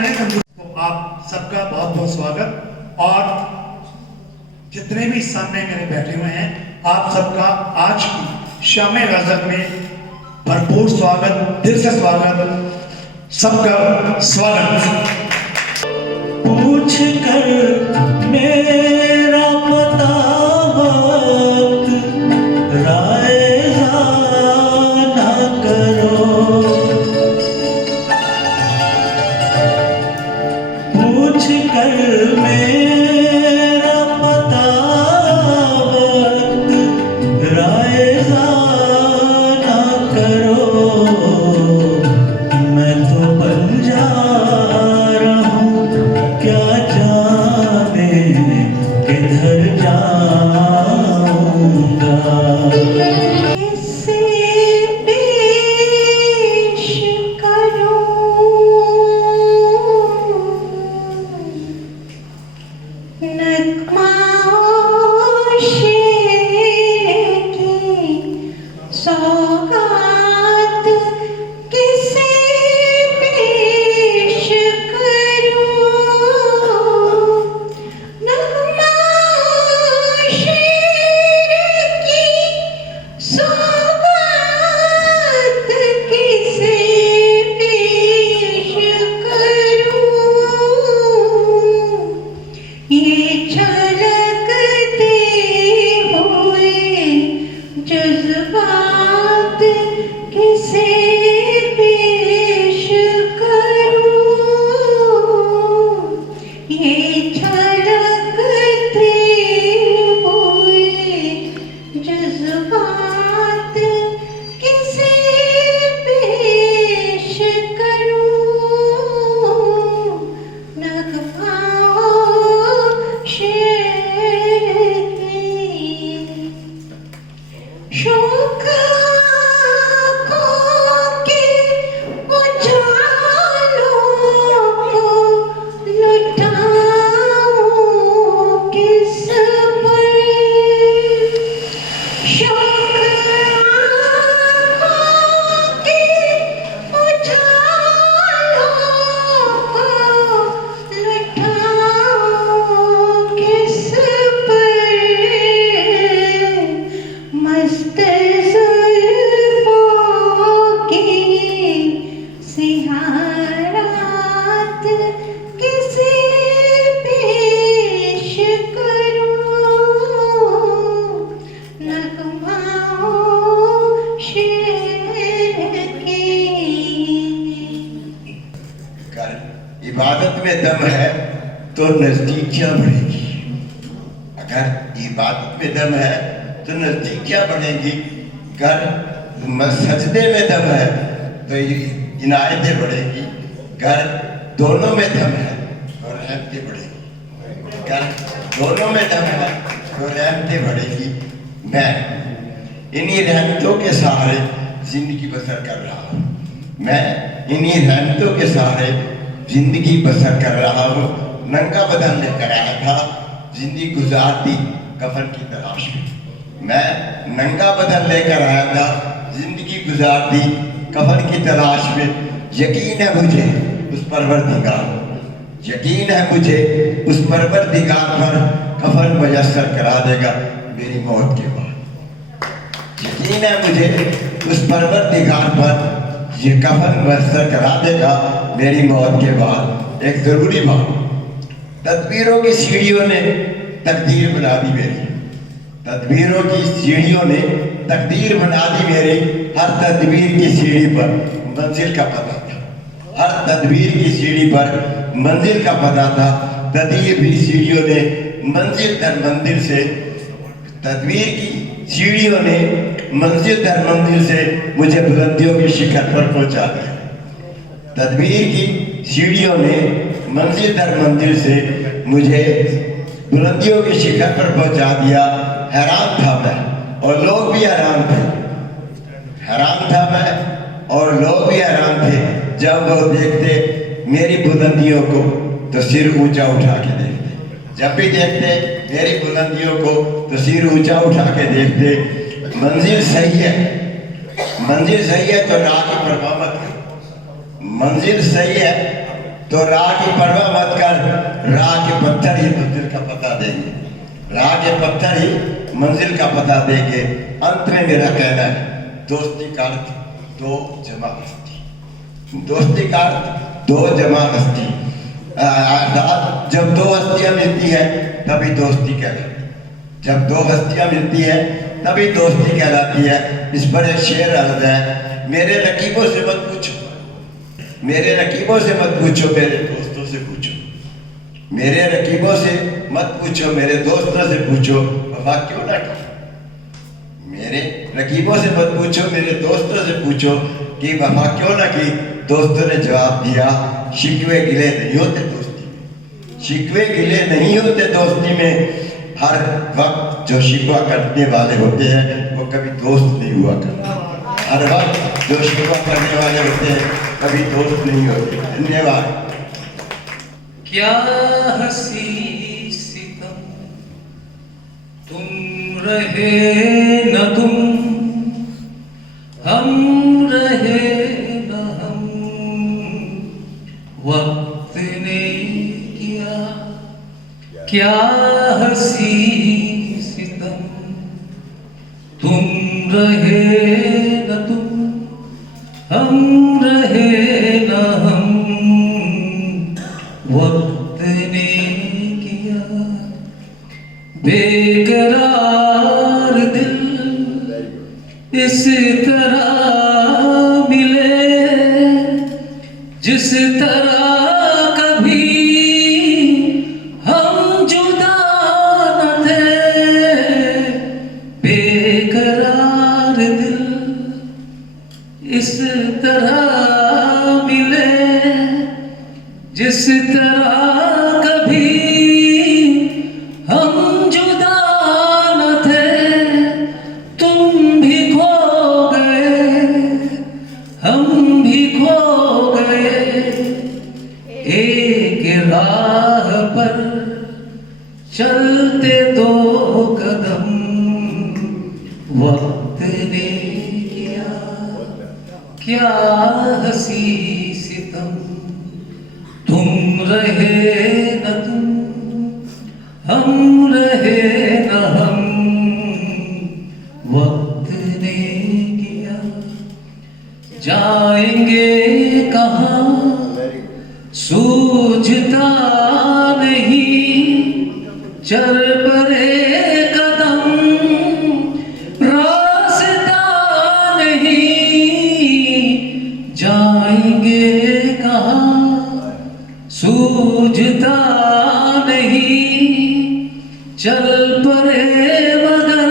रहे हैं तो आप सबका बहुत बहुत स्वागत। और जितने भी सामने मेरे बैठे हुए हैं आप सबका आज की शामे गज़ल में भरपूर स्वागत, दिल से स्वागत, सबका स्वागत। पूछ कर मेरा पता वक्त रायज़ा ना करो, पूछ कर मेरा पता वक्त रायज़ा ना करो, मैं तो बन जा क्या जाने किधर जाऊंगा। कैसे पेश करूं नगमाओं शेर की सौगात, किसे पेश जज्बात किसे पेश करूं, ये झलकते हुए जज्बात किसे पेश करूं, नगमाओं शेर की शौक आँखों के उजालों को लुटाऊं किस पर, शौक आँखों के उजालों को लुटाऊं किस पर, मस्त जुल्फों की सिहारात किसे पेश करूं, नगमाओं शेर की। कर इबादत में दम है तो नजदीकियां बढ़ेगी, अगर इबादत में दम है तो नजदीकियां बढ़ेगी, अगर सजदे में दम है तो इनायतें बढ़ेगी, अगर दोनों में दम है तो रहमतें बढ़ेगी, अगर दोनों में दम है तो रहमतें बढ़ेगी। मैं इन्हीं रहमतों के सहारे जिंदगी बसर कर रहा हूँ, मैं इन्हीं रहमतों के सहारे जिंदगी बसर कर रहा हूँ। नंगा बदन लेकर आया था, जिंदगी गुजार दी कफन की तलाश में, मैं नंगा बदन लेकर आया था, जिंदगी गुजार दी कफन की तलाश में। यकीन है मुझे उस परवरदिगार, यकीन है मुझे उस परवरदिगार पर कफन मयस्सर करा देगा मेरी मौत के बाद, यकीन है मुझे उस परवरदिगार पर ये कफन मयस्सर करा देगा मेरी मौत के बाद। एक जरूरी बात, तदबीरों की सीढ़ियों ने तकदीर बना दी मेरी, तदबीरों की सीढ़ियों ने तकदीर बना दी मेरी। हर तदबीर की सीढ़ी पर मंजिल का पता था, हर तदबीर की सीढ़ी पर मंजिल का पता था। तदबीर की सीढ़ियों ने मंजिल दर मंजिल से, तदबीर की सीढ़ियों ने मंजिल दर मंजिल से मुझे बुलंदियों की शिखर पर पहुंचा दिया। तदबीर की सीढ़ियों ने मंजिल दर मंजिल से मुझे बुलंदियों की शिखर पर पहुंचा दिया। हैरान था मैं और लोग भी हैरान थे, हैरान था मैं और लोग भी हैरान थे जब वो देखते मेरी बुलंदियों को तो सिर ऊंचा उठा के देखते, जब भी देखते मेरी बुलंदियों को तो सिर ऊंचा उठा के देखते। मंजिल सही है, मंजिल सही है तो राह की परवाह मत कर, मंजिल सही है तो राह की परवाह मत कर, राह के पत्थर ही मंजिल का पता देंगे, राह के पत्थर ही मंजिल का पता देंगे। अंत में मेरा कहना है, दोस्ती का अर्थ दो जमा हस्ती, दोस्ती का अर्थ दो जमा हस्ती। अर्थात जब दो हस्तियां मिलती है तभी दोस्ती कहलाती है, जब दो हस्तियां मिलती है तभी दोस्ती कहलाती है। इस पर एक शेर अर्ज है, मेरे रकीबों से मत पूछो, मेरे रकीबों से मत पूछो, मेरे दोस्तों से पूछो, मेरे रकीबों से मत पूछो, मेरे दोस्तों से पूछो वफा क्यों ना की। मेरे रकीबों से मत पूछो, मेरे दोस्तों से पूछो कि वफा क्यों ना की। दोस्तों ने जवाब दिया, शिकवे गिले नहीं होते दोस्ती में, शिकवे गिले नहीं होते दोस्ती में। हर वक्त जो शिकवा करने वाले होते हैं वो कभी दोस्त नहीं हुआ करते, हर वक्त जो शिकवा करने वाले होते हैं कभी दोस्त नहीं होते। धन्यवाद। क्या हंसी सितम तुम रहे न तुम, हम रहे न हम, वक्त ने किया क्या हंसी सितम तुम रहे न तुम, हम रहे न हम, वक्त ने किया बेकरार दिल इस तरह मिले जिस तरह कभी हम जुदा न थे। बेकरार दिल इस तरह मिले जिस तरह कभी हम जुदा न थे। तुम भी खो गए, हम भी खो गए, एक राह पर चलते दो कदम, वक्त ने किया क्या हंसी सितम तुम रहे न तुम, हम रहे न हम, वक्त ने किया जाएंगे कहाँ सूझता नहीं, चल पड़े कदम रास्ता नहीं। जाएंगे कहाँ सूझता नहीं, चल पड़े मगर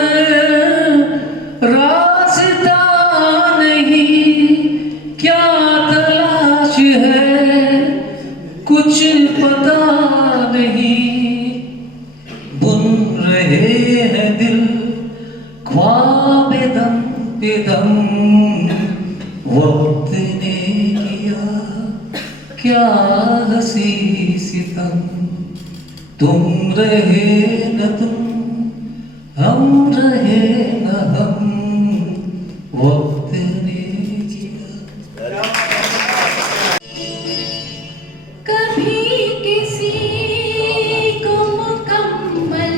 रास्ता नहीं। क्या तलाश है कुछ पता नहीं, बुन रहे हैं दिल ख्वाब दम पे दम, वक्त ने किया क्या हंसी सितम तुम रहे न तुम, हम रहे न हम, वक्त ने किया। कभी किसी को मुकम्मल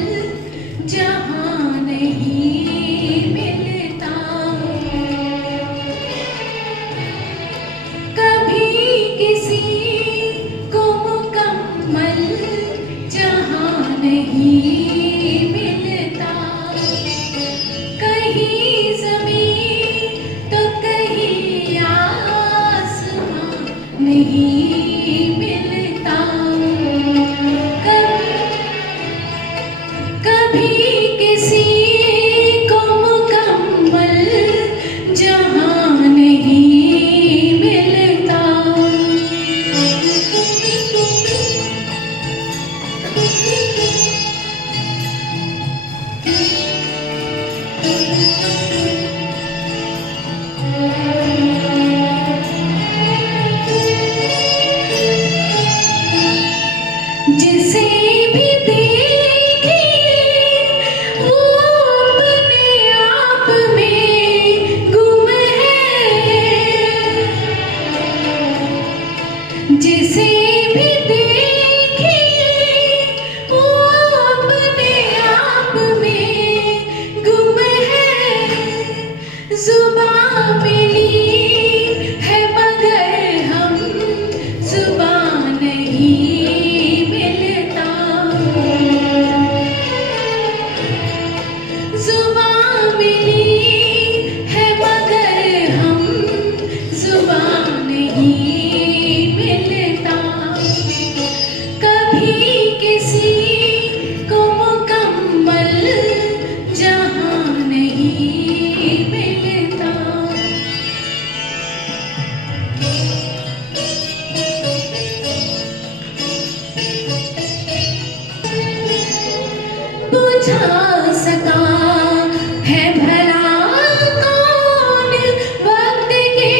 जहां नहीं मिलता, कभी किसी को मुकम्मल जहां नहीं मिलता। कहीं ज़मीन तो कहीं आसमां नहीं मिलता। कभी किसी को मुकम्मल जहां नहीं मिलता। जिसे भी देखे वो अपने आप में गुम है, जिसे भी बुझा सका है भला कौन वक्त के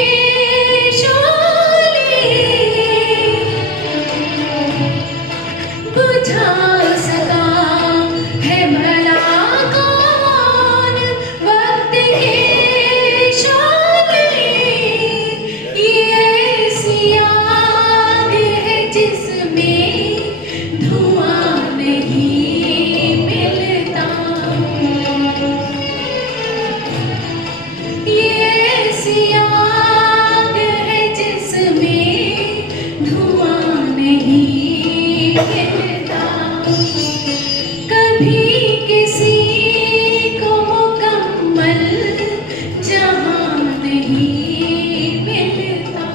शोले, बुझा सका है भला कौन वक्त के शोले। ये ऐसी आग है जिसमें धुआं नहीं मिलता, ये ऐसी आग है जिसमें धुआं नहीं मिलता। कभी किसी को मुकम्मल जहां नहीं मिलता।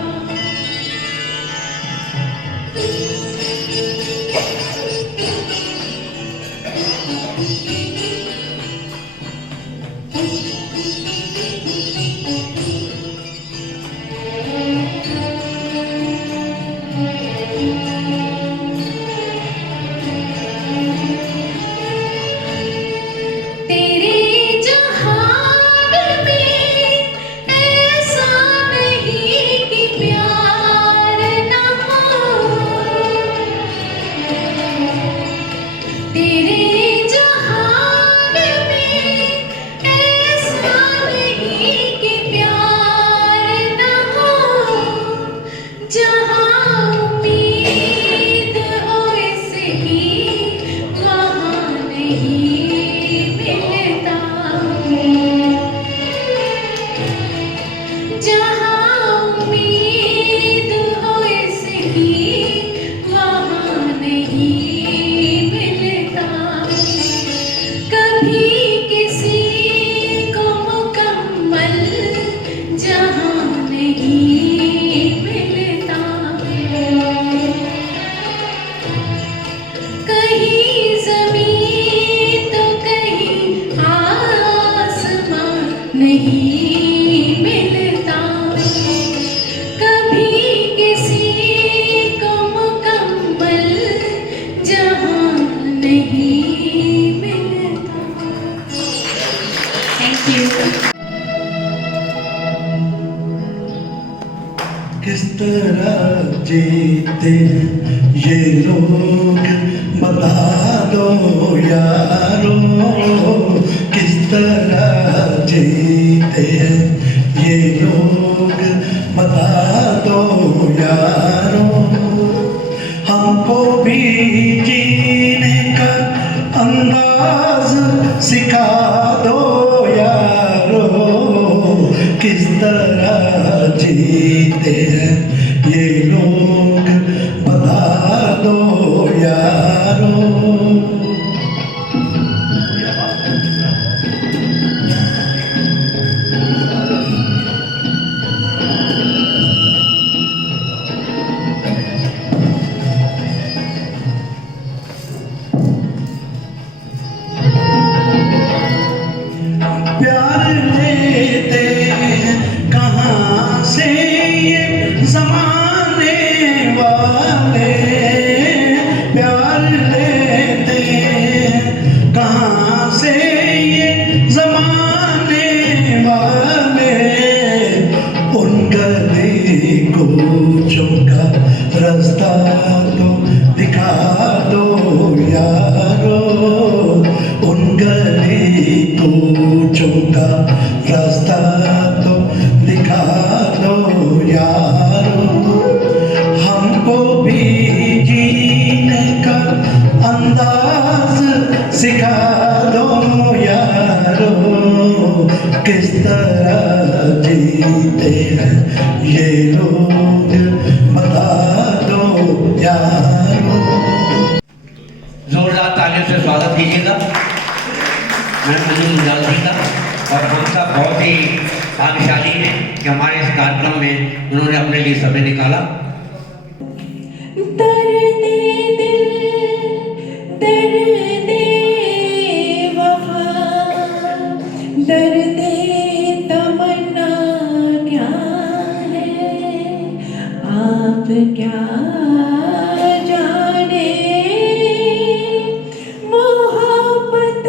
तेरे जहान में ऐसा नहीं कि प्यार न हो, तेरे जहान में ऐसा नहीं कि प्यार न हो। जहां उम्मीद हो इसकी वहां नहीं मिलता, जहां उम्मीद हो इसकी वहां नहीं मिलता। कभी किसी को मुकम्मल जहां नहीं मिलता। कहीं ज़मीन तो कहीं आसमां नहीं मिलता। कभी किसी को मुकम्मल जहां नहीं मिलता। Thank you. किस तरह जीते ये लोग बता दो यारो, किस तरह जीते ये लोग बता दो यारो। हमको भी जीने का अंदाज सिखा दो यारो, किस तरह जीते हैं ये लोग बता दो यारो। प्यार लेते हैं कहाँ से ये जमाने वाले, प्यार लेते हैं कहाँ से ये जमाने वाले। उन गली कूचों का रास्ता तो दिखा दो यारो, उन गली कूचों का रास्ता तो दिखा दो यारो। हमको भी जीने का अंदाज सिखा दो यारो, किस तरह जीते हैं ये लोग बता दो यारो। जोरदार तालियों से स्वागत कीजिएगा मुझे मुजालदी का। और हम सब बहुत ही भाग्यशाली हैं कि हमारे इस कार्यक्रम में उन्होंने अपने लिए समय निकाला। दर्द दिल, दर्द वफा, दर्द तमन्ना क्या है आप क्या जाने। मोहब्बत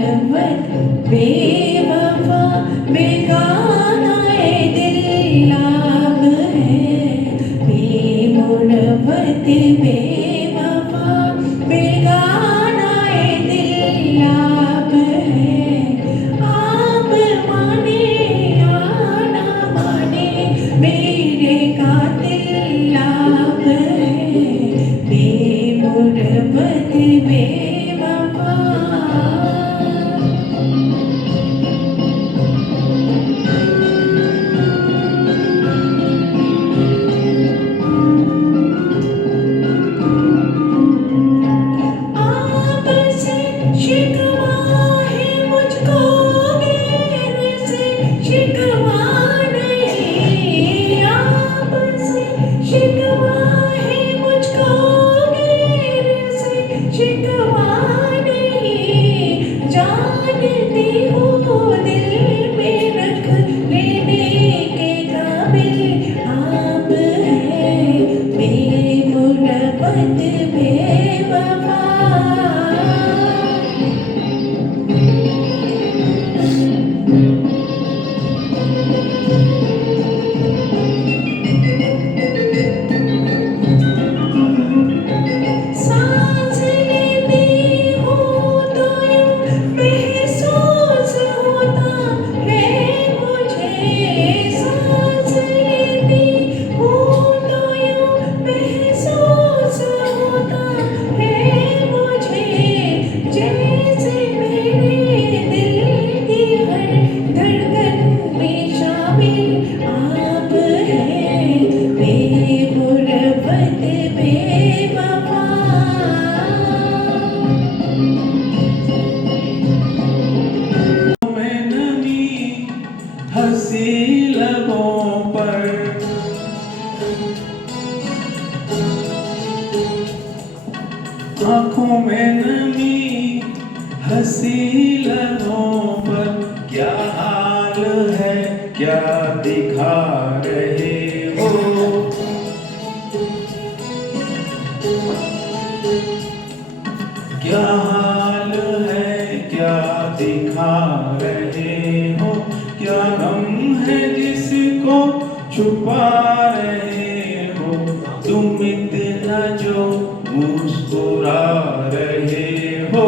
बेमुरवत बेवफा बेगाना दिल लाभ है बेमुरवत बेवफा बेगाना दिल लाभ है आप माने या ना माने मेरे कातिल लाभ है बेमुरवत बेवफा आपसे शिकवा है मुझको गैर से शिकवा नहीं आपसे शिकवा है मुझको गैर से शिकवा नहीं जानती हूँ दिल में रख लेने के काबिल आप हैं बेमुरवत बेवफा सांस लेती हूँ तो यूं महसूस होता है मुझे सांस लेती हूँ तो यूं महसूस होता है मुझे जैसे मेरे दिल की हर धड़कन में शामिल आप हैं बेमुरवत बेवफा में नमी हंसी लबों पर आंखों में नमी हंसी लबों पर क्या हाल है क्या दिखा रहे हो क्या हाल है क्या दिखा रहे हो क्या गम है जिसको छुपा रहे हो तुम इतना जो मुस्कुरा रहे हो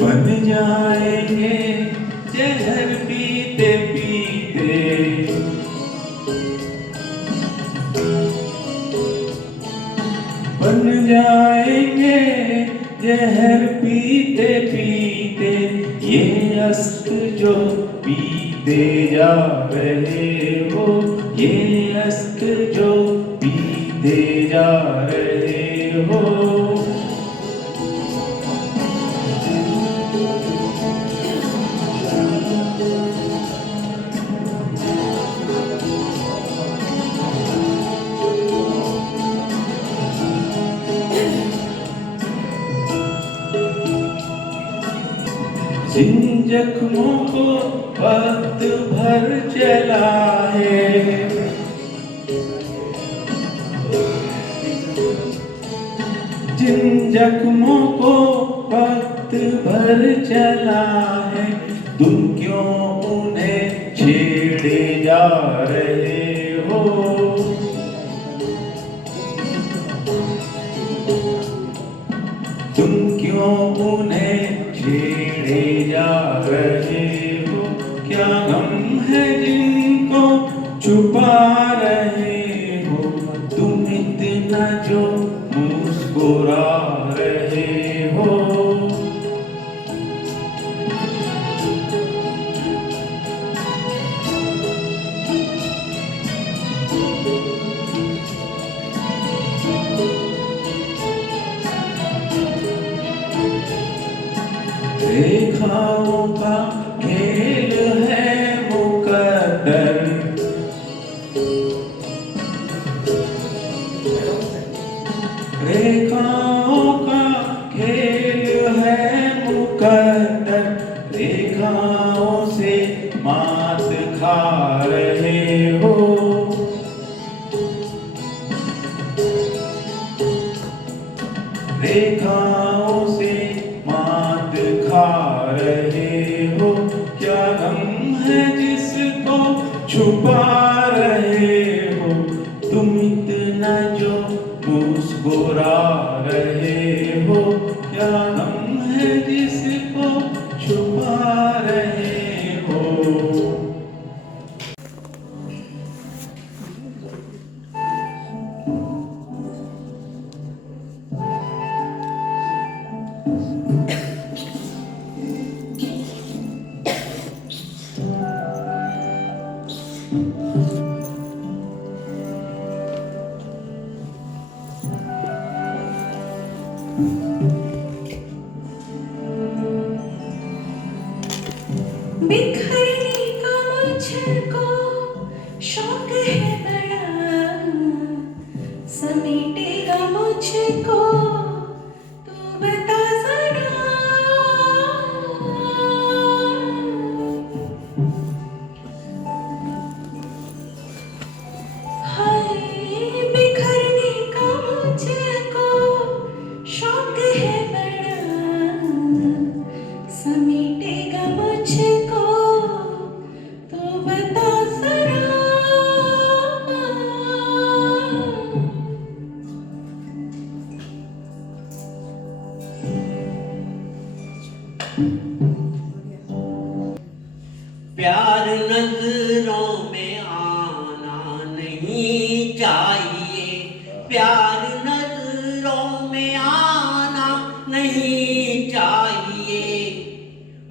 बन जाएंगे जहर पीते पीते बन जाएंगे जहर पीते पीते ये अश्क जो पीते जा रहे हो ये अश्क जो पीते जा रहे हो जिन जख्मों को वक्त भर चला है जिन जख्मों को वक्त भर चला है तुम क्यों उन्हें छेड़े जा रहे हो तुम क्यों उन्हें छेड़े जा रहे हो क्या गम है जिनको छुपा रहे हो तुम इतना जो मुस्कुरा रहे हो रेखाओं का खेल है मुकद्दर रेखाओं का खेल है मुकद्दर रेखाओं से मात खा रहे हो। रेखाओं से मात खा रहे हो, क्या गम है जिसको छुपा रहे हो, तुम इतना जो मुस्कुरा रहे हो, क्या गम है जिसको छुपा रहे हो। बिखरने का मुझको शौक है बड़ा, समेटेगा मुझको तू बता जरा। हाय बिखरने का मुझको शौक है बड़ा, समेटेगा मुझको तो बता जरा। प्यार नजरों में आना नहीं चाहिए, प्यार नजरों में आना नहीं चाहिए,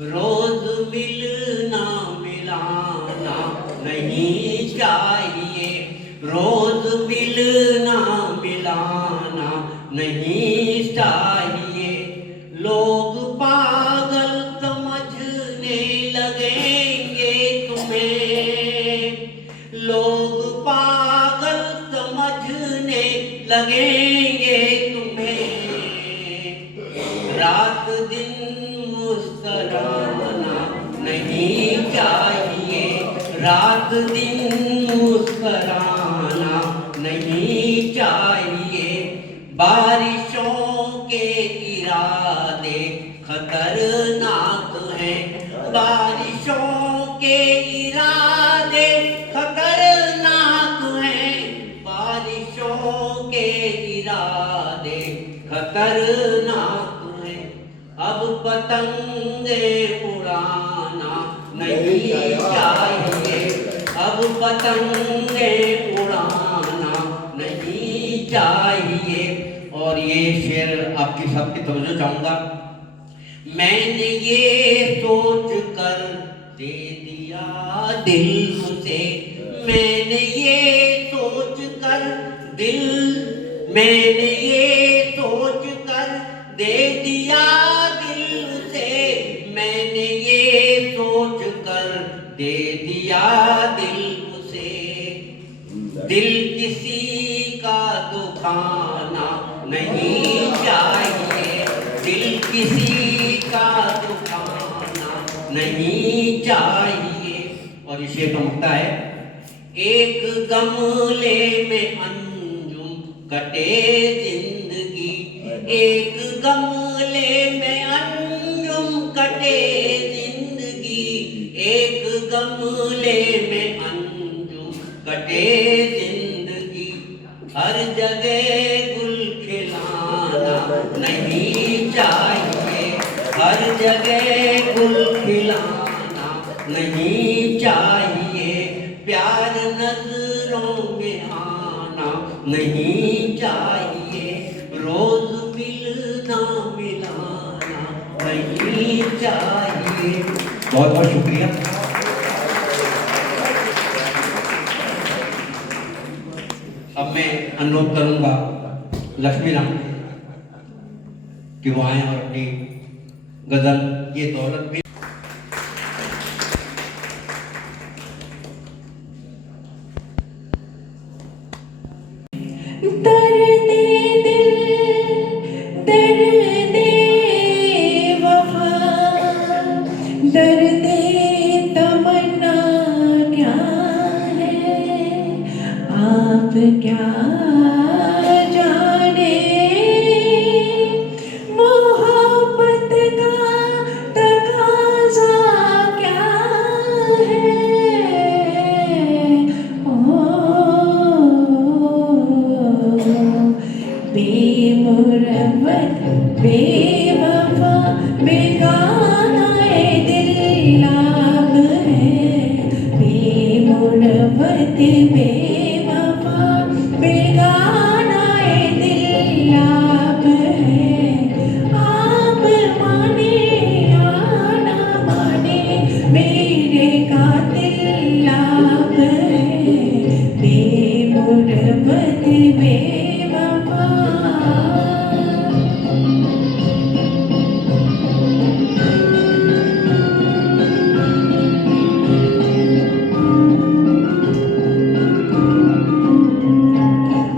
रोज मिलना मिलाना नहीं चाहिए, रोज मिलना मिलाना नहीं चाहिए। लोग पागल समझने लगेंगे तुम्हें, लोग पागल समझने लगेंगे तुम्हें, रात दिन मुस्कुराना नहीं चाहिए, रात दिन मुस्कुराना नहीं चाहिए। बारिशों के इरादे खतरनाक हैं, बारिशों के इरादे खतरनाक हैं, बारिशों के इरादे खतरनाक हैं। अब पतंगे उड़ाना नहीं चाहिए, अब पतंगे उड़ाना नहीं चाहिए। और ये शेर आपकी सबकी तवज्जो चाहूंगा। मैंने ये सोच कर दे दिया दिल मुझे, मैंने ये सोच कर दिल, मैंने ये सोच कर दे दिया दिल से, मैंने ये सोच कर दे दिया दिल से। दिल किसी का दुखाना नहीं चाहिए, दिल किसी का दुखाना नहीं चाहिए। और ये शेर का मुक्ता है, एक गमले में अंजुम कटे जिंदगी, एक गमले में अंजुम कटे जिंदगी, एक गमले में अंजुम कटे जिंदगी। हर जगह गुल खिलाना नहीं चाहिए, हर जगह गुल खिलाना नहीं चाहिए। प्यार नजरों में आना नहीं चाहिए, रोज मिलना मिलाना नहीं चाहिए। बहुत बहुत शुक्रिया। अब मैं अनुरोध करूंगा लक्ष्मी राम कि वो आए और अपनी गजल ये दौलत भी दर्दे दिल दर्दे वफा दर्द तमन्ना क्या है आप क्या जाने मोहब्बत का तकाज़ा क्या है ओ बेमुरवत बेवफा बेगाना दिल लाभ है बेमुरवत बेवफा बेगाना दिल लाभ है आप माने या ना माने मेरे कातिल लाभ है बेमुरवत बेवफा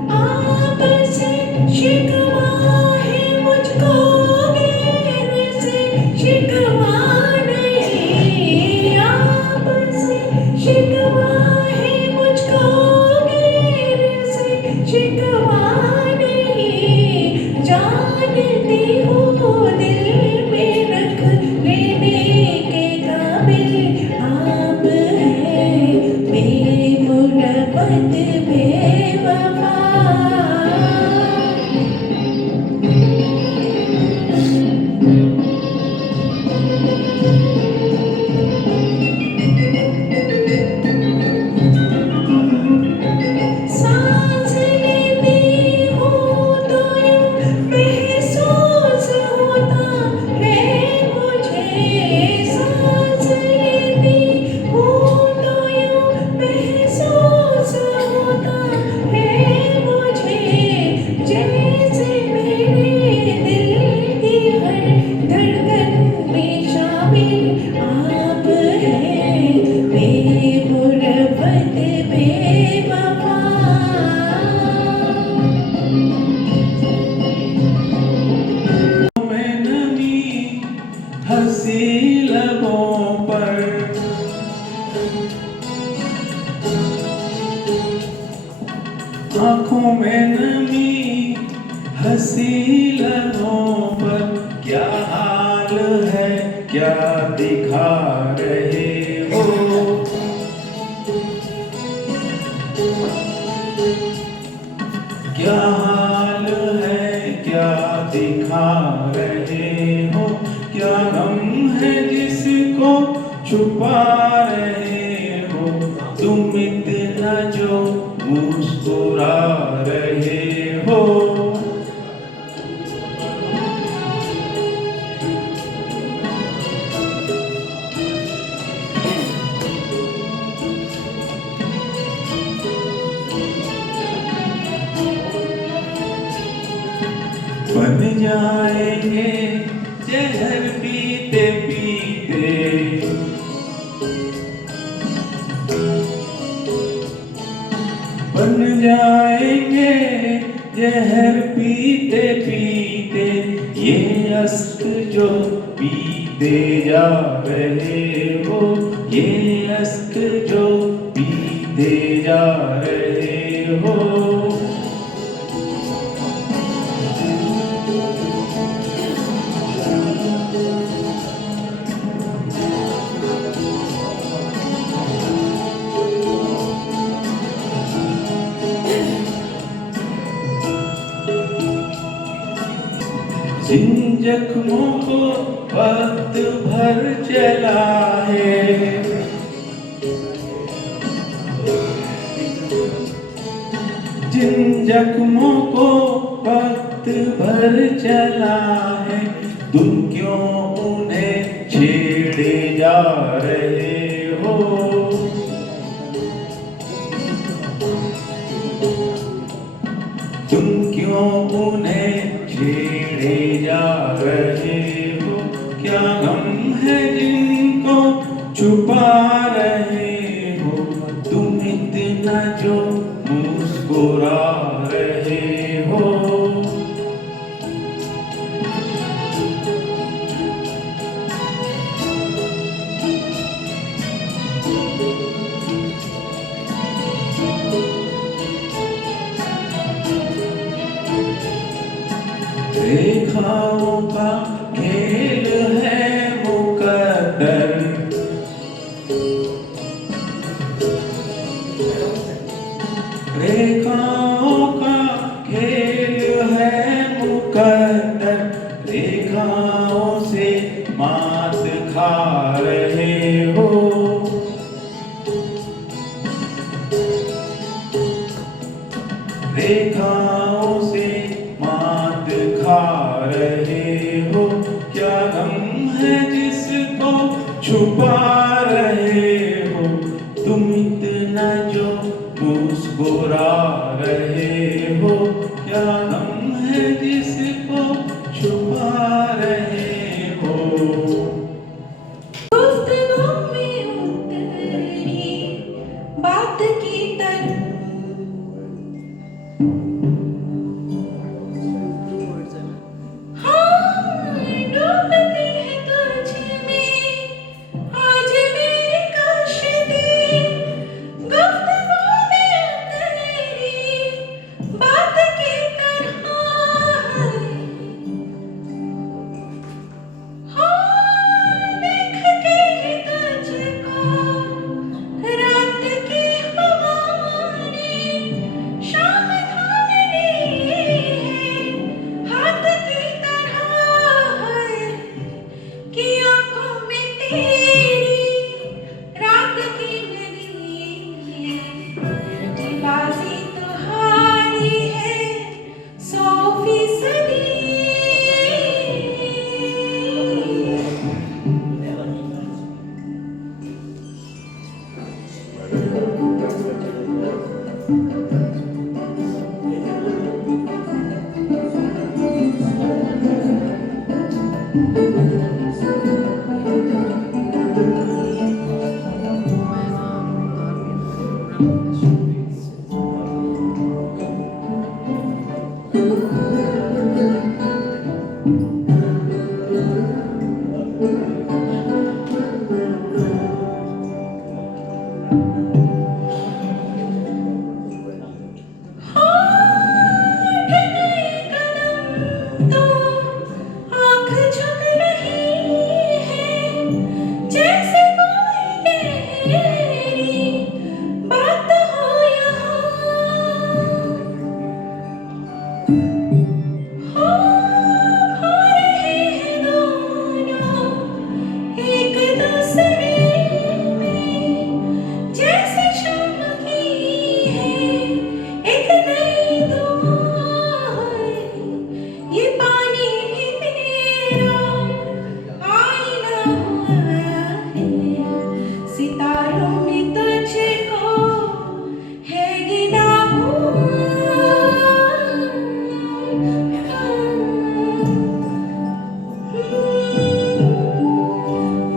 आपसे शिकवा है मुझको मेरे से शिकवा नहीं आपसे शिकवा है मुझको मेरे से शिकवा नहीं जानती हूँ दिल में रख लेने के काबिल आप हैं बेमुरवत बेवफा सांस लेती हूँ तो यूं महसूस होता है मुझे सांस लेती हूँ तो यूं महसूस होता है मुझे जैसे मेरे दिल की हर धड़कन में शामिल आप हैं बेमुरवत बेवफा में नमी हंसी लबों पर आंखों में नमी हंसी लबों पर क्या हाल है क्या दिखा रहे हो क्या हाल है क्या दिखा रहे हो क्या गम है जिसको छुपा रहे हो तुम इतना जो मुस्कुरा रहे हो बन जाएंगे जहर पीते पीते बन जाएंगे जहर पीते पीते ये अश्क जो पीते जा रहे हो ये अश्क जो पीते जा रहे हो जिन जख्मों को वक्त भर चला है जिन जख्मों को वक्त भर चला है तुम क्यों उन्हें छेड़े जा रहे हो तुम क्यों उन्हें छेड़े जा रहे हो क्या गम है जिनको छुपा रहे हो तुम इतना जो मुस्कुरा रहे हो रेखाओं का खेल है मुकद्दर, रेखाओं का खेल है मुकद्दर, रेखाओं से मात खा रहे हो, रेखाओं से मात खा रहे हो। क्या गम है जिसको छुपा रहे हो, तुम इतना जो मुस्कुरा रहे हो। क्या गम है जिसको छुपा रहे हो। गुफ्तगू में उतरी बात की तरह डूबती है तुझ में आज मेरी कश्ती, गुफ्तगू में उतरी बात की तरह, देख के ही तुझको रात की हवाने शाम थाम ली है हाथ की तरह, कि आंखों में तेरी रात की नदी, बाजी तुम्हारी है 100%। तो आँख झुक रही है जैसे कोई गहरी बात हो यहाँ, हो रहे हैं दोनों एक दूसरे में, जैसे शाम की है एक नई दुआ, ये पानी भी तेरा आईना हुआ है, सितारों में तुझको है गिना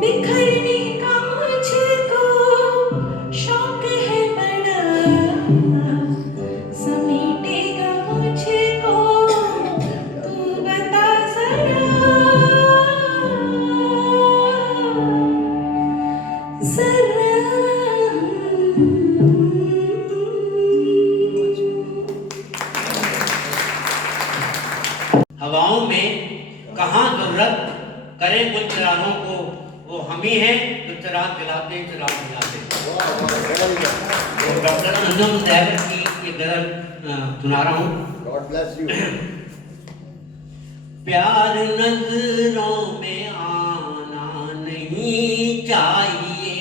बिखरने का मुझको शौक है बड़ा, समेटेगा मुझको तू बता जरा हवाओं में कहाँ जरूरत करें कुछ चिरागों को, वो हम ही हैं जो चिराग जलाते तो डॉक्टर अंजुम साहब की एक गजल सुना रहा हूँ। God bless you. प्यार नजरों में आना नहीं चाहिए,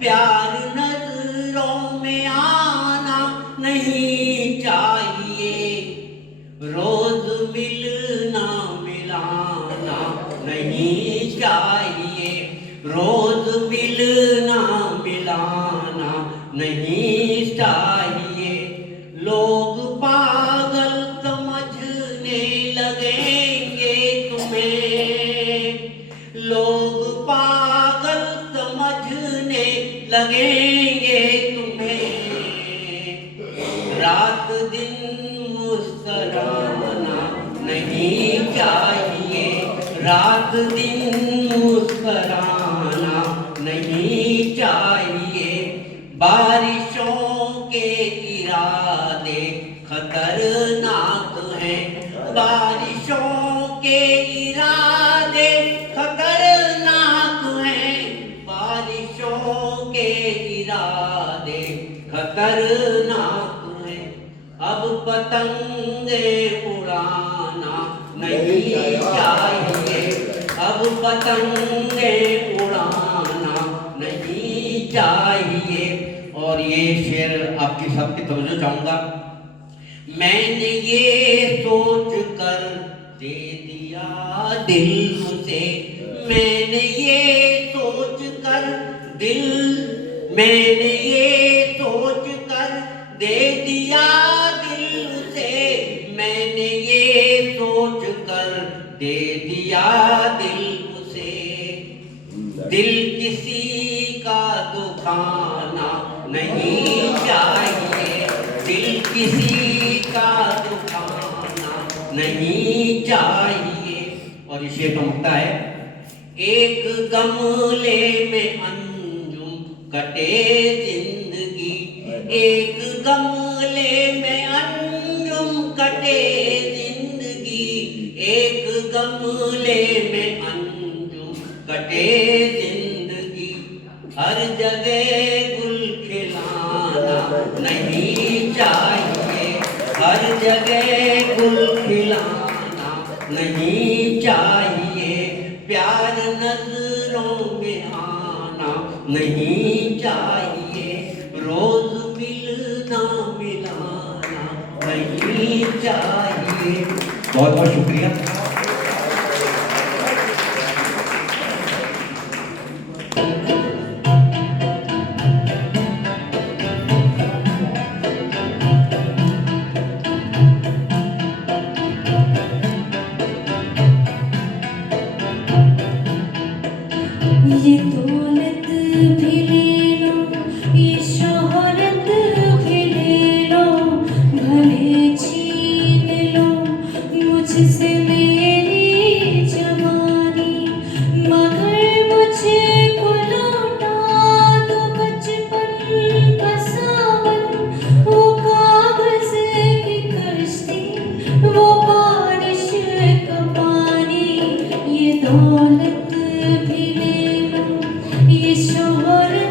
प्यार नजरों में आना नहीं चाहिए, रोज मिलना मिलाना नहीं चाहिए, रोज मिलना मिलाना नहीं चाहिए। लोग पागल समझने लगेंगे तुम्हें, लोग पागल समझने लगेंगे तुम्हें, रात दिन मुस्कुराना नहीं चाहिए, रात दिन मुस्कुराना नहीं चाहिए। बारिशों के इरादे खतरनाक हैं, बारिशों के खतरनाक है। अब पतंगे उड़ाना नहीं चाहिए, अब पतंगे उड़ाना नहीं चाहिए। और ये शेर आपकी सबकी तवज्जो चाहूंगा। मैंने ये सोच कर दे दिया दिल उसे, मैंने ये सोच कर मैंने ये सोच कर दे दिया दिल उसे, मैंने ये सोच कर दे दिया दिल उसे। दिल किसी का दुखाना नहीं चाहिए, दिल किसी का दुखाना नहीं चाहिए। और ये शेर का मुक्ता है, एक गमले में अंजुम कटे जिंदगी, एक गमले में अंजुम कटे जिंदगी, एक गमले में अंजुम कटे जिंदगी। हर जगह गुल खिलाना नहीं चाहिए, हर जगह गुल खिलाना नहीं चाहिए। प्यार नजरों में आना नहीं चाहिए, रोज मिलना मिलाना नहीं चाहिए। बहुत बहुत शुक्रिया। ये दौलत भी ले लो, ये शोहरत भी ले लो, भले छीन लो मुझसे मेरी जवानी, मगर मुझे को लौटा दो बचपन का सावन, वो कागज की कश्ती, वो बारिश का पानी। ये दौलत भी ले लो, ये शोहरत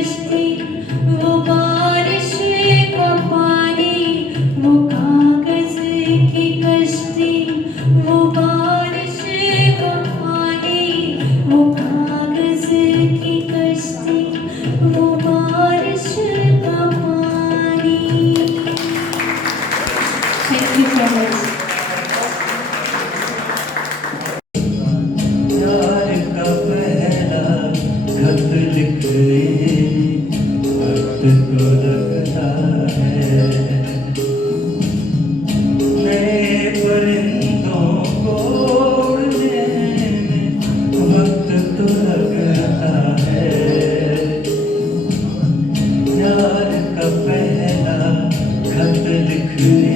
कश्ती, वो बारिश का पानी, वो कागज की कश्ती, वो बारिश का पानी, वो कागज की कश्ती, वो बारिश का पानी। Thank you so much. प्यार का पहला खत लिखने वक्त तो लगता है, नए परिंदों को उड़ने में वक्त तो लगता है। प्यार का पहला खत लिखने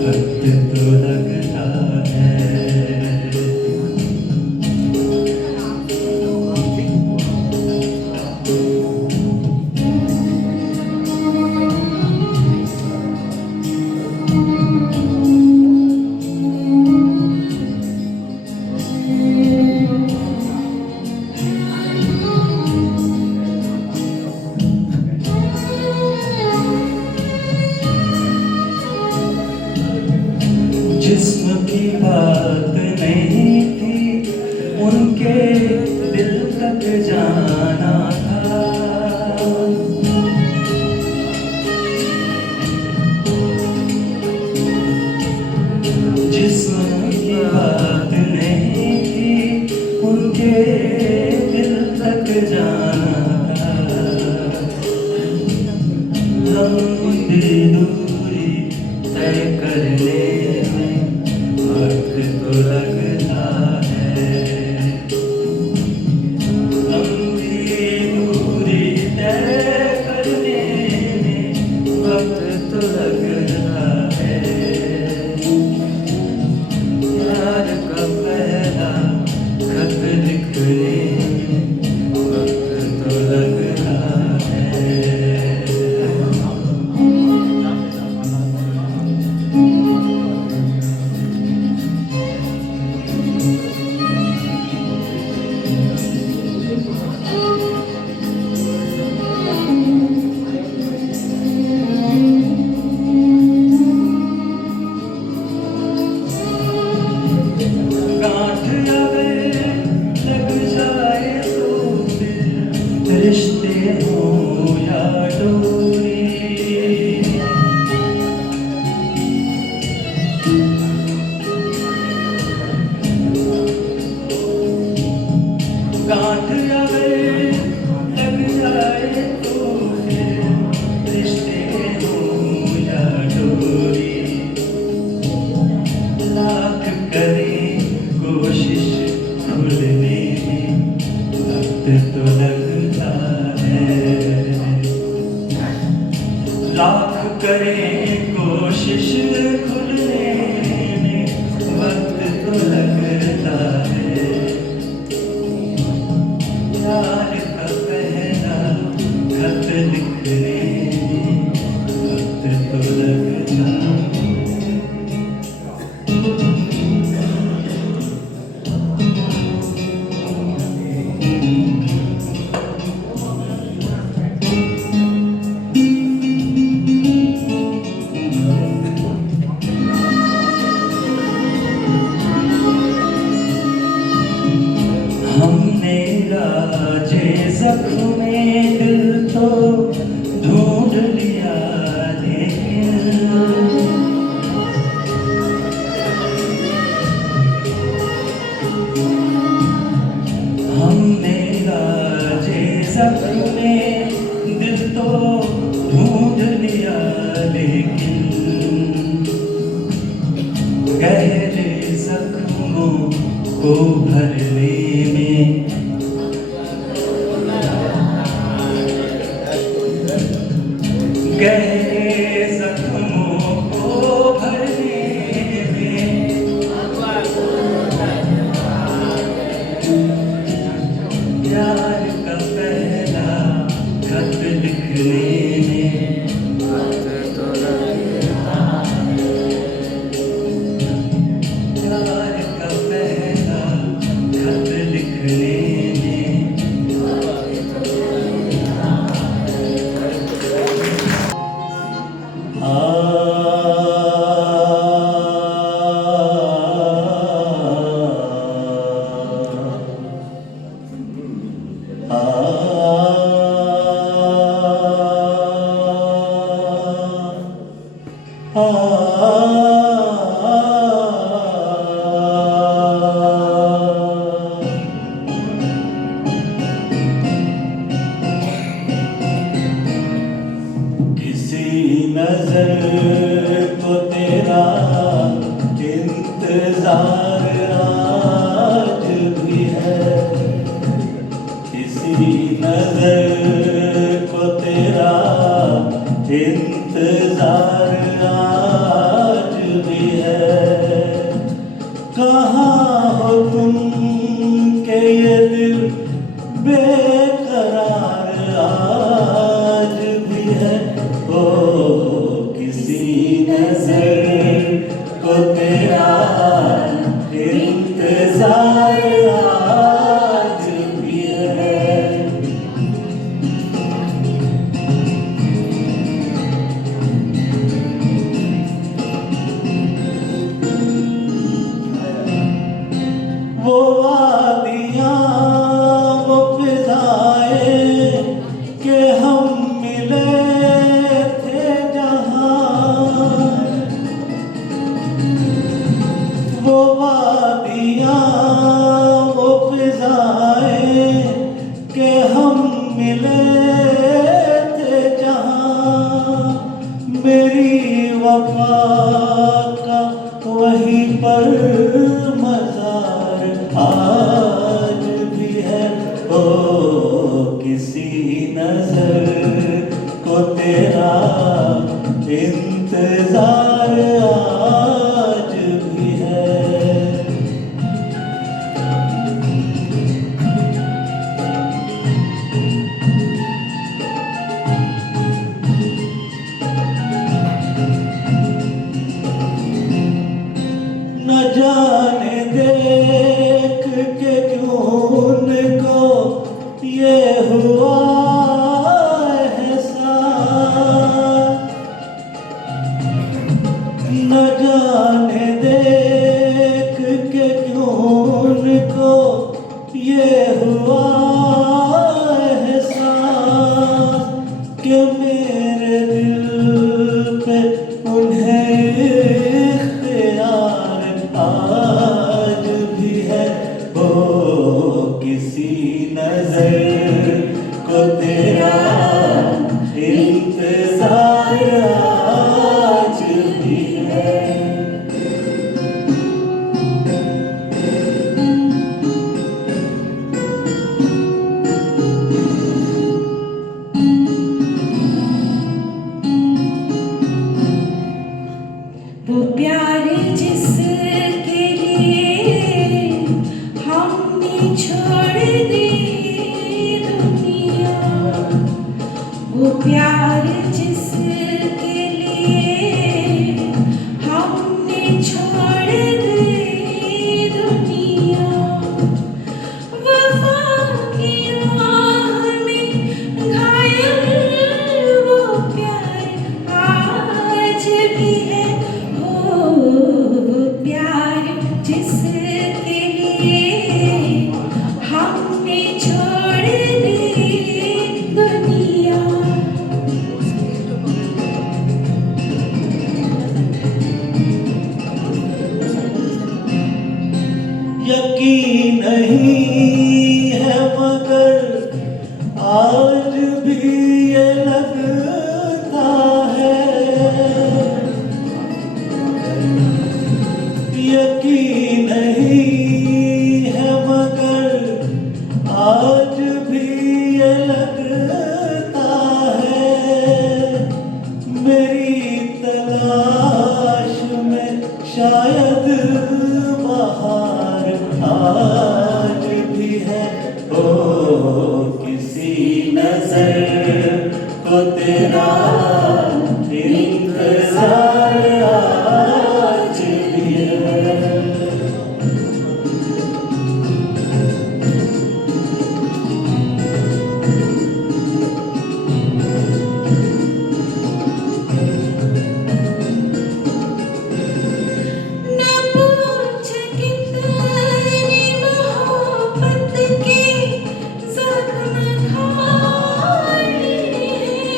वक्त तो लगता है। जिस्म की बात नहीं थी, उनके दिल तक जाना था। जिस्म की बात नहीं थी, उनके दिल तक जाना था। लंबी दूरी तय करने में वक्त तो लगता है। लंबी दूरी तय करने में वक्त तो लगता है। प्यार का पहला खत लिखने में वक्त तो लगता है। गांठ अगर लग जाए तो फिर रिश्ते हो या डोरी। गांठ अगर लग जाए तो फिर रिश्ते हो या डोरी। लाख करें कोशिश खुलने में वक्त तो लगता है। लाख करें कोशिश खुलने में वक्त तो लगता है। प्यार का पहला खत लिखने में वक्त तो लगता है। हमने राजे जख्म में दिल तो ढूंढ लिया, लेकिन हमने राजे जख्म में दिल तो ढूंढ लिया, लेकिन गहरे जख्मों को भरने में गहरे जख्मों को भरने में प्यार का पहला खत लिखने में वक्त तो लगता है। प्यार का पहला खत लिखने में नजर को तेरा इंतजार आज भी है, किसी नजर को तेरा इंतजार आज भी है। कहाँ हो तुम के ये दिल बेकरार आज भी है। ओ किसी नजर को तेरा इंतजार आज भी है। वो वादियाँ वो फिजाएं कि हम मिले थे जहाँ, वो वादियाँ वो फिजाएं कि हम मिले थे जहाँ, मेरी वफा का वहीं पर मजार आज भी है। ओ किसी नजर को तेरा इंतजार आज भी है। न जाने देख के क्यों उनको ये हुआ एहसास, न जाने देख के क्यों उनको ये हुआ एहसास कि मेरे दिल पे उन्हें इख्तियार आज भी है। ओ किसी नजर को तेरा इंतजार आज भी है। वो प्यार जिसके लिए हमने छोड़ दी दुनिया, वो प्यार जिसके लिए हमने छोड़ दी दुनिया, वफा की राह में घायल वो प्यार आज भी है। वो प्यार जिसके लिए हमने छोड़ दी दुनिया, यकीन नहीं है मगर आज भी ये लगता है, यकीन नहीं है मगर आज भी ये लगता है, मेरी तलाश में शायद बहार आज भी है। ओ किसी नजर को तेरा इंतजार आज भी है। न पूछ कितनी मोहब्बत के जख्म खाए हैं,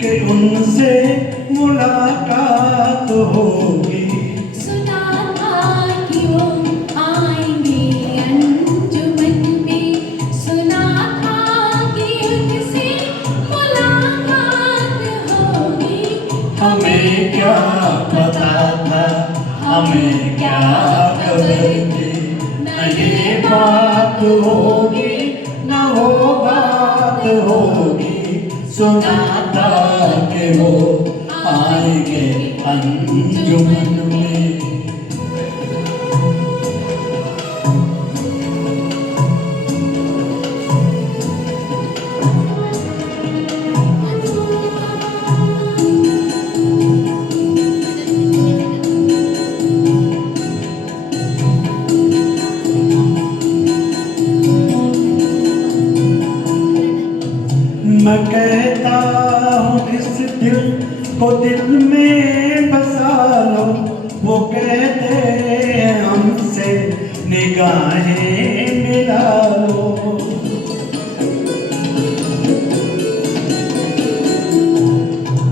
कि उनसे मुलाकात होगी। सुना था कि वो आएंगे अंजुमन में, सुना था कि उनसे मुलाकात होगी। हमें क्या पता था, हमें क्या खबर थी, न ये बात होगी न वो बात होगी। सुना था कि वो आएंगे अंजुमन में। मैं कहता हूँ इस दिल को दिल में बसा लो, वो कहते हैं हमसे निगाहें मिला लो।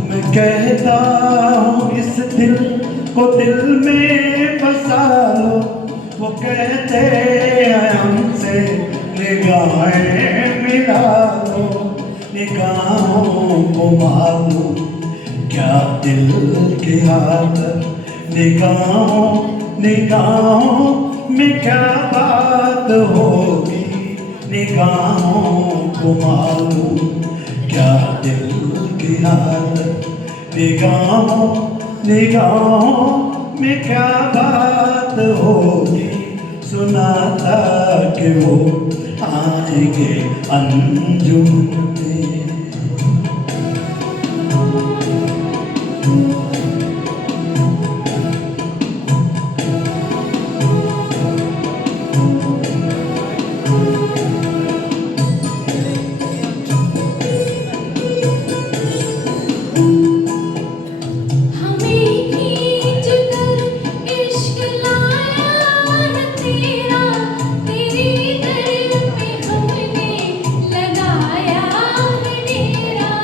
मैं कहता हूँ इस दिल को दिल में बसा लो, वो कहते हैं हमसे निगाहें मिला लो। निगाहों को मालूम क्या दिल की हालत, निगाहों में क्या बात होगी। निगाहों को मालूम क्या दिल की हालत, निगाहों में क्या बात होगी। सुना था कि वो आएंगे अंजुमन में। हमें खींच कर इश्क लाया है तेरा, तेरे दर पे हमने लगाया है डेरा।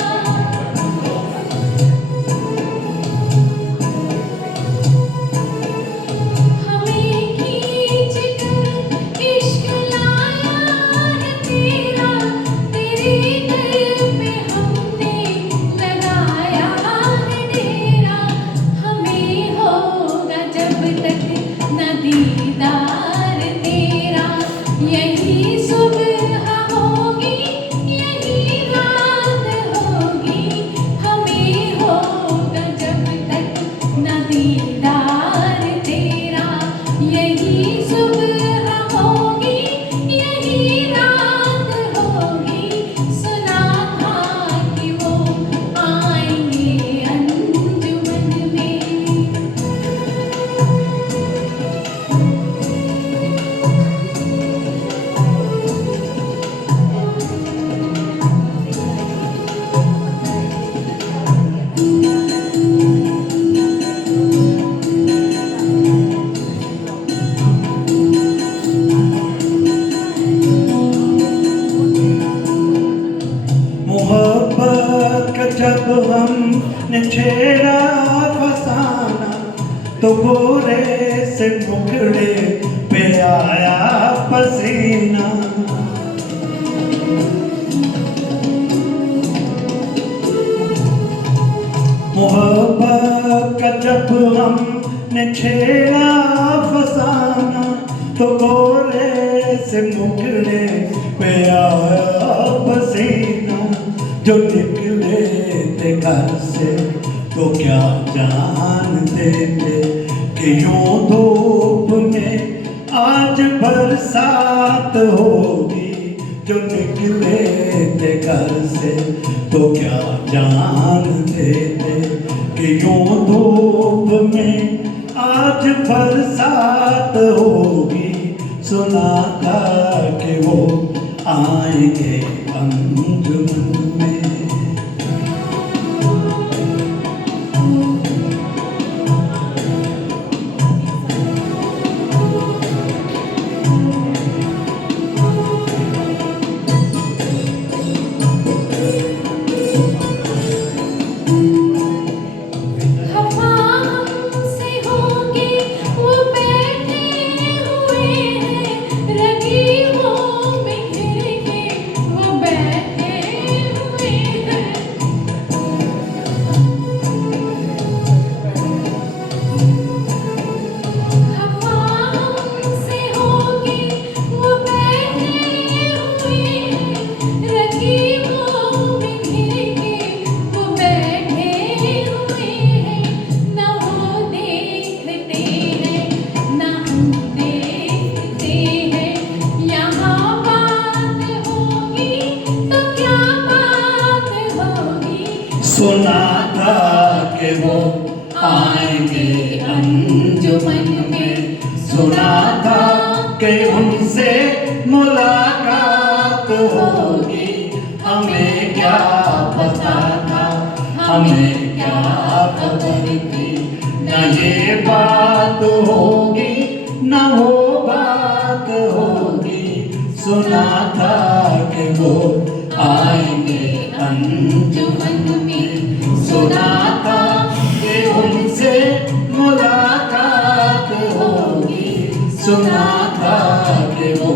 हमें खींच कर इश्क लाया है तेरा, तेरे दर पे हमने लगाया है डेरा। हमें होगा जब तक न दीदार तेरा, यही सुबह होगी यही रात होगी। हमें होगा जब तक न दीदार तेरा, यही सुबह होगी यही रात होगी। सुना था कि वो आएंगे अंजुमन में। मोहब्बत का जब हमने छेड़ा फसाना, तो गोरे से मुखड़े पे आया पसीना। मोहब्बत का जब हमने छेड़ा फसाना, तो गोरे से मुखड़े पे आया पसीना। जो निकले थे घर से तो क्या जानते थे कि यूं धूप में आज बरसात होगी। जो निकले थे घर से तो क्या जानते थे कि यूं धूप में आज बरसात होगी। सुना था कि वो आएंगे अंजुमन में। सुना था कि वो आएंगे अंजुमन में, सुना था कि उनसे मुलाकात होगी, हमें क्या पता था, हमें क्या खबर थी, न ये बात होगी न वो बात होगी, सुना था कि वो आएंगे अंजुमन में, सुना था कि उनसे मुलाकात होगी, सुना था कि वो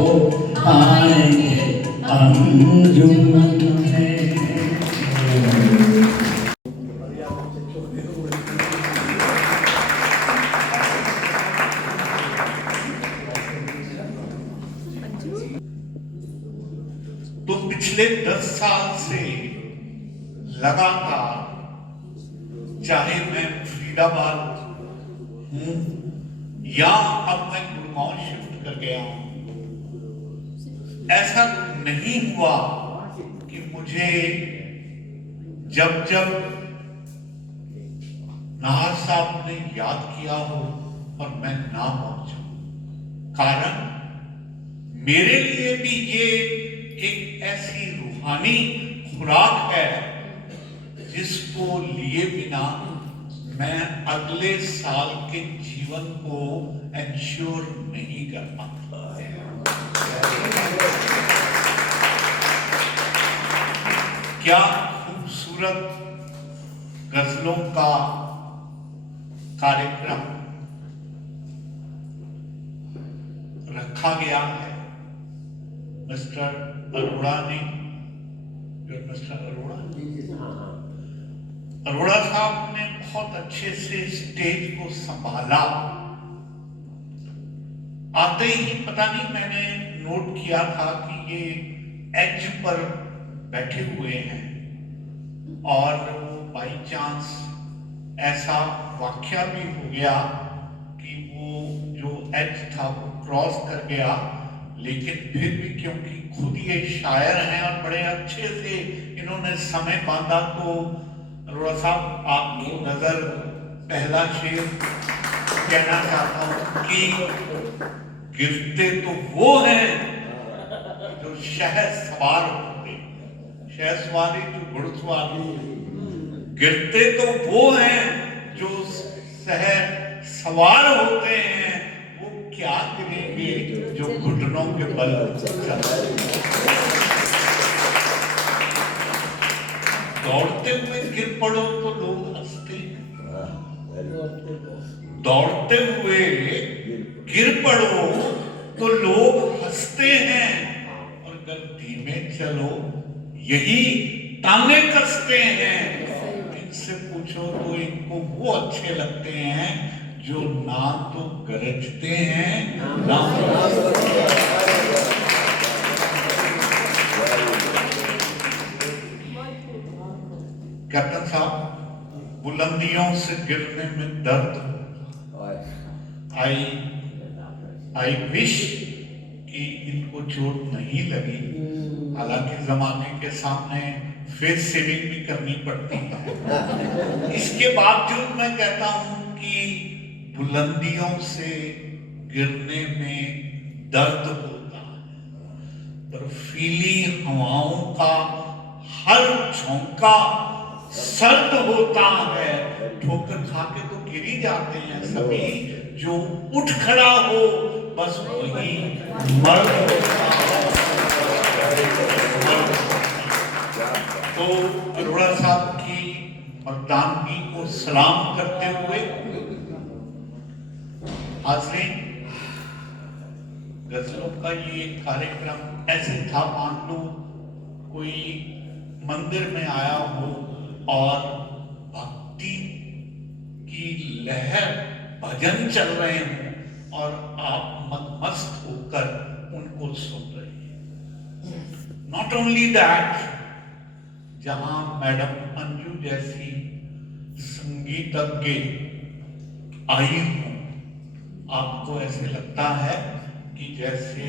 आएंगे अंजुमन में। तो पिछले 10 साल से लगातार, चाहे मैं फरीदाबाद हूं या अब मैं गुड़गांव शिफ्ट कर गया हूं, ऐसा नहीं हुआ कि मुझे जब जब नाहर साहब ने याद किया हो और मैं ना पहुंचा। कारण मेरे लिए भी ये एक ऐसी रूहानी खुराक है जिसको लिए बिना मैं अगले साल के जीवन को एंश्योर नहीं कर पाता। क्या खूबसूरत गजलों का कार्यक्रम रखा गया है। मिस्टर अरोड़ा ने, मिस्टर अरोड़ा साहब ने बहुत अच्छे से स्टेज को संभाला। आते ही पता नहीं, मैंने नोट किया था कि ये एज पर बैठे हुए हैं और बाई चांस ऐसा वाकया भी हो गया कि वो जो एज था वो क्रॉस कर गया, लेकिन फिर भी क्योंकि खुद ये शायर हैं और बड़े अच्छे से इन्होंने समय बांधा, तो अरोड़ा साहब आपकी नजर पहला शेर कहना चाहता हूं कि गिरते तो वो हैं जो शहर सवार होते, शहर सवारी जो घुड़सवार, गिरते तो वो हैं जो शहर सवार होते हैं, वो क्या करेंगे जो घुटनों के बल दौड़ते हुए गिर पड़ो तो लोग हंसते, दौड़ते हुए गिर पड़ो तो लोग हंसते हैं, और अगर धीमे चलो यही ताने कसते हैं। इनसे पूछो तो इनको वो अच्छे लगते हैं जो ना तो गरजते हैं ना कैप्टन साहब, बुलंदियों से गिरने में दर्द, आई विश कि इनको चोट नहीं लगी। हालांकि जमाने के सामने फेस सेविंग भी करनी पड़ती है। इसके बावजूद मैं कहता हूं कि बुलंदियों से गिरने में दर्द होता है, बर्फीली हवाओं का हर झोंका सर्द होता है। ठोकर खा के तो गिर ही जाते हैं सभी, जो उठ खड़ा हो बस वही मर्द होता है। तो अरोड़ा साहब की मर्दानगी को सलाम करते हुए हाज़रीन, गजलों का ये कार्यक्रम ऐसे था, मान लो कोई मंदिर में आया हो और भक्ति की लहर, भजन चल रहे हों और आप मस्त होकर उनको सुन रहे हैं। नॉट ओनली दैट, जहां मैडम अंजू जैसी संगीतज्ञ आई हो, आपको ऐसे लगता है कि जैसे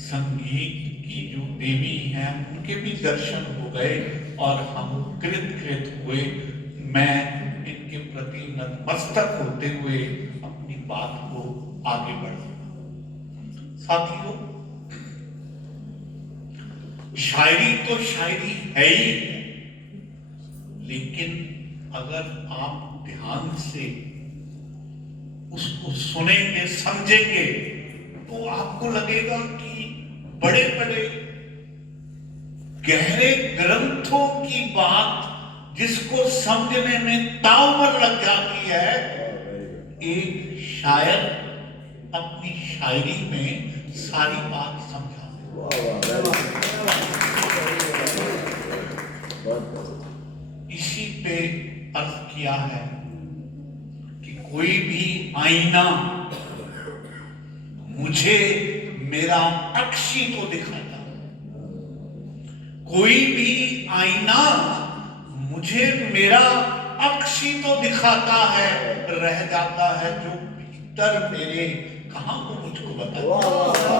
संगीत की जो देवी हैं उनके भी दर्शन हो गए और हम कृत हुए। मैं इनके प्रति नतमस्तक होते हुए अपनी बात को आगे बढ़ाऊंगा। साथियों, शायरी तो शायरी है ही है, लेकिन अगर आप ध्यान से उसको सुनेंगे, समझेंगे, तो आपको लगेगा कि बड़े बड़े गहरे ग्रंथों की बात जिसको समझने में ताउम्र लग जाती है, एक शायर अपनी शायरी में सारी बात समझा देता। इसी पे अर्ज किया है कि कोई भी आईना मुझे मेरा अक्सी तो दिखाता, कोई भी आईना मुझे मेरा अक्सी तो दिखाता है, रह जाता है जो भीतर मेरे कहां को मुझको बताता।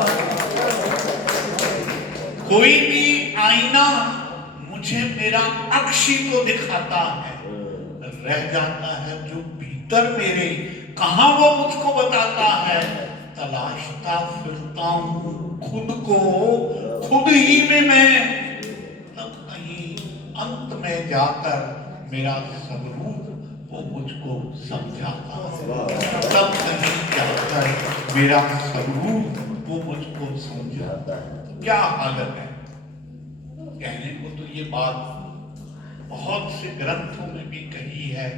कोई भी आईना मुझे मेरा अक्सी तो दिखाता है, रह जाता है जो भीतर मेरे कहां वो मुझको बताता है। तलाशता फिरता हूं खुद को, खुद ही में मैं, तब कहीं अंत में जाकर मेरा स्वरूप वो मुझको समझाता है। तब कहीं जाकर मेरा स्वरूप वो मुझको समझाता है। क्या हालत है? कहने को तो ये बात बहुत से ग्रंथों में भी कही है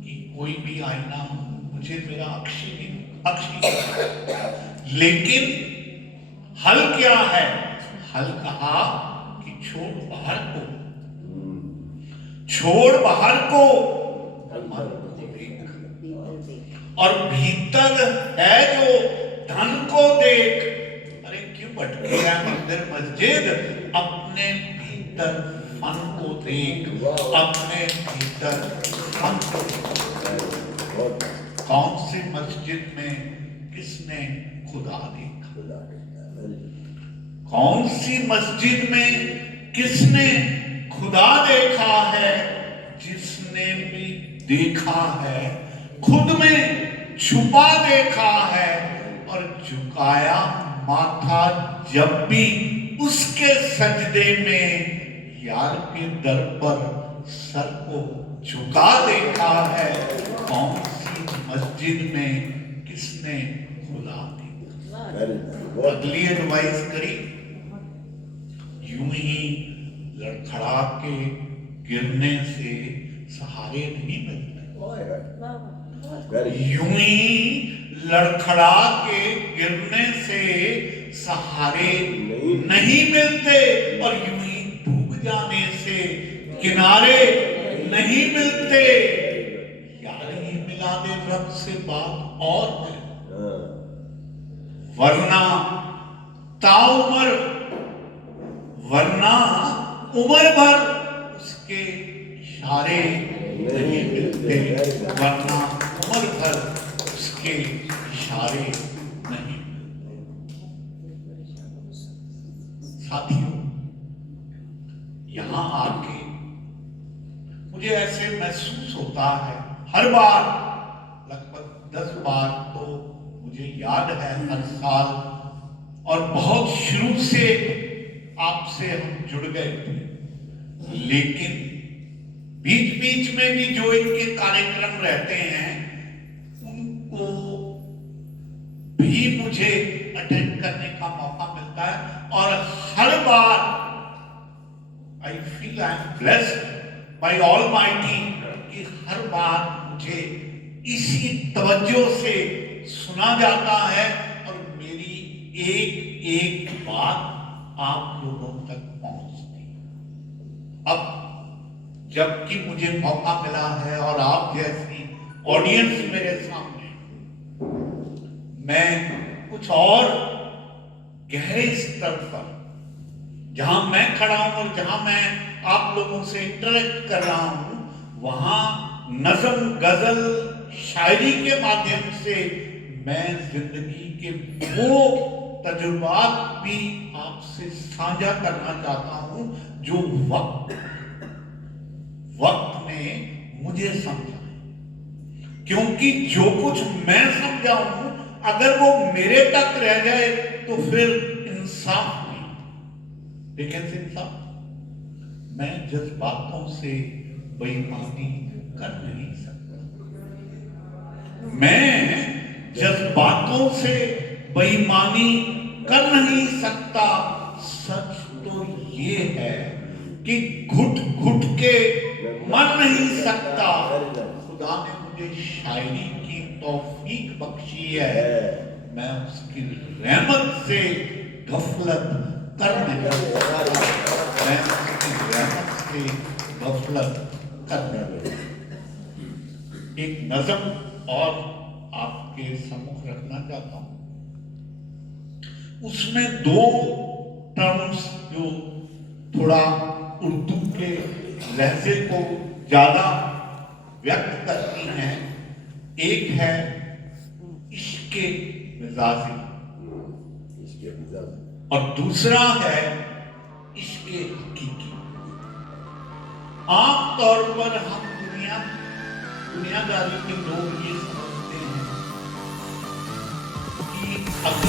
कि कोई भी आईना मुझे मेरा अक्सी, लेकिन हल क्या है? हल कहा कि छोड़ बाहर को, छोड़ बाहर को, और भीतर है जो धन को देख। अरे क्यों भटके है मंदिर मस्जिद? अपने भीतर फन को देख, अपने भीतर फन को देख। कौन सी मस्जिद में किसने खुदा देखा? कौन सी मस्जिद में किसने खुदा देखा है? जिसने भी देखा है खुद में छुपा देखा है, और झुकाया माथा जब भी उसके सजदे में, यार के दर पर सर को झुका देखा है। कौन सी मस्जिद में किसने खुदा देखा? अगली एडवाइस करी, यूं ही लड़खड़ा के गिरने से सहारे नहीं मिलते, यूं ही लड़खड़ा के गिरने से सहारे नहीं मिलते, और यूं ही डूब जाने से किनारे नहीं मिलते। यार ही मिला दे रब से बात और है, वरना ताउम्र, वरना उम्र भर उसके इशारे नहीं मिलते, वरना उम्र भर उसके इशारे नहीं मिलते। साथियों, यहां आके मुझे ऐसे महसूस होता है, हर बार लगभग 10 बार तो मुझे याद है हर साल, और बहुत शुरू से आपसे हम जुड़ गए थे, लेकिन बीच बीच में भी जो इनके कार्यक्रम रहते हैं उनको भी मुझे अटेंड करने का मौका मिलता है, और हर बार I feel I am blessed by almighty कि हर बार मुझे इसी तवज्जो से सुना जाता है, और मेरी एक एक बात आप लोगों तक पहुंचती। अब जबकि मुझे मौका मिला है और आप जैसी ऑडियंस मेरे सामने, मैं कुछ और गहरे स्तर पर, जहां मैं खड़ा हूं और जहां मैं आप लोगों से इंटरेक्ट कर रहा हूं, वहां नज़म, गजल, शायरी के माध्यम से मैं जिंदगी के वो तजुर्बात भी आपसे साझा करना चाहता हूं जो वक्त ने मुझे समझा, क्योंकि जो कुछ मैं समझा हूं अगर वो मेरे तक रह जाए तो फिर इंसाफ नहीं। लेकिन इंसाफ, मैं जज्बातों से बेईमानी कर नहीं सकता। मैं जज्बातों से बेईमानी कर नहीं सकता। सच तो ये है कि घुट घुट के मर नहीं सकता। खुदा ने मुझे शायरी की तौफीक बख्शी है, मैं उसकी रहमत से गफलत कर नहीं सकता। मैं उसकी रहमत से गफलत कर नहीं सकता। एक नज़म और आपके सम्मुख रखना चाहता हूं। उसमें दो टर्म्स जो थोड़ा उर्दू के लहजे को ज्यादा व्यक्त करती हैं, एक है इश्के मिजाजी और दूसरा है इश्के हकीकी। आमतौर पर हम दुनियादारी के लोग ये समझते हैं कि अगर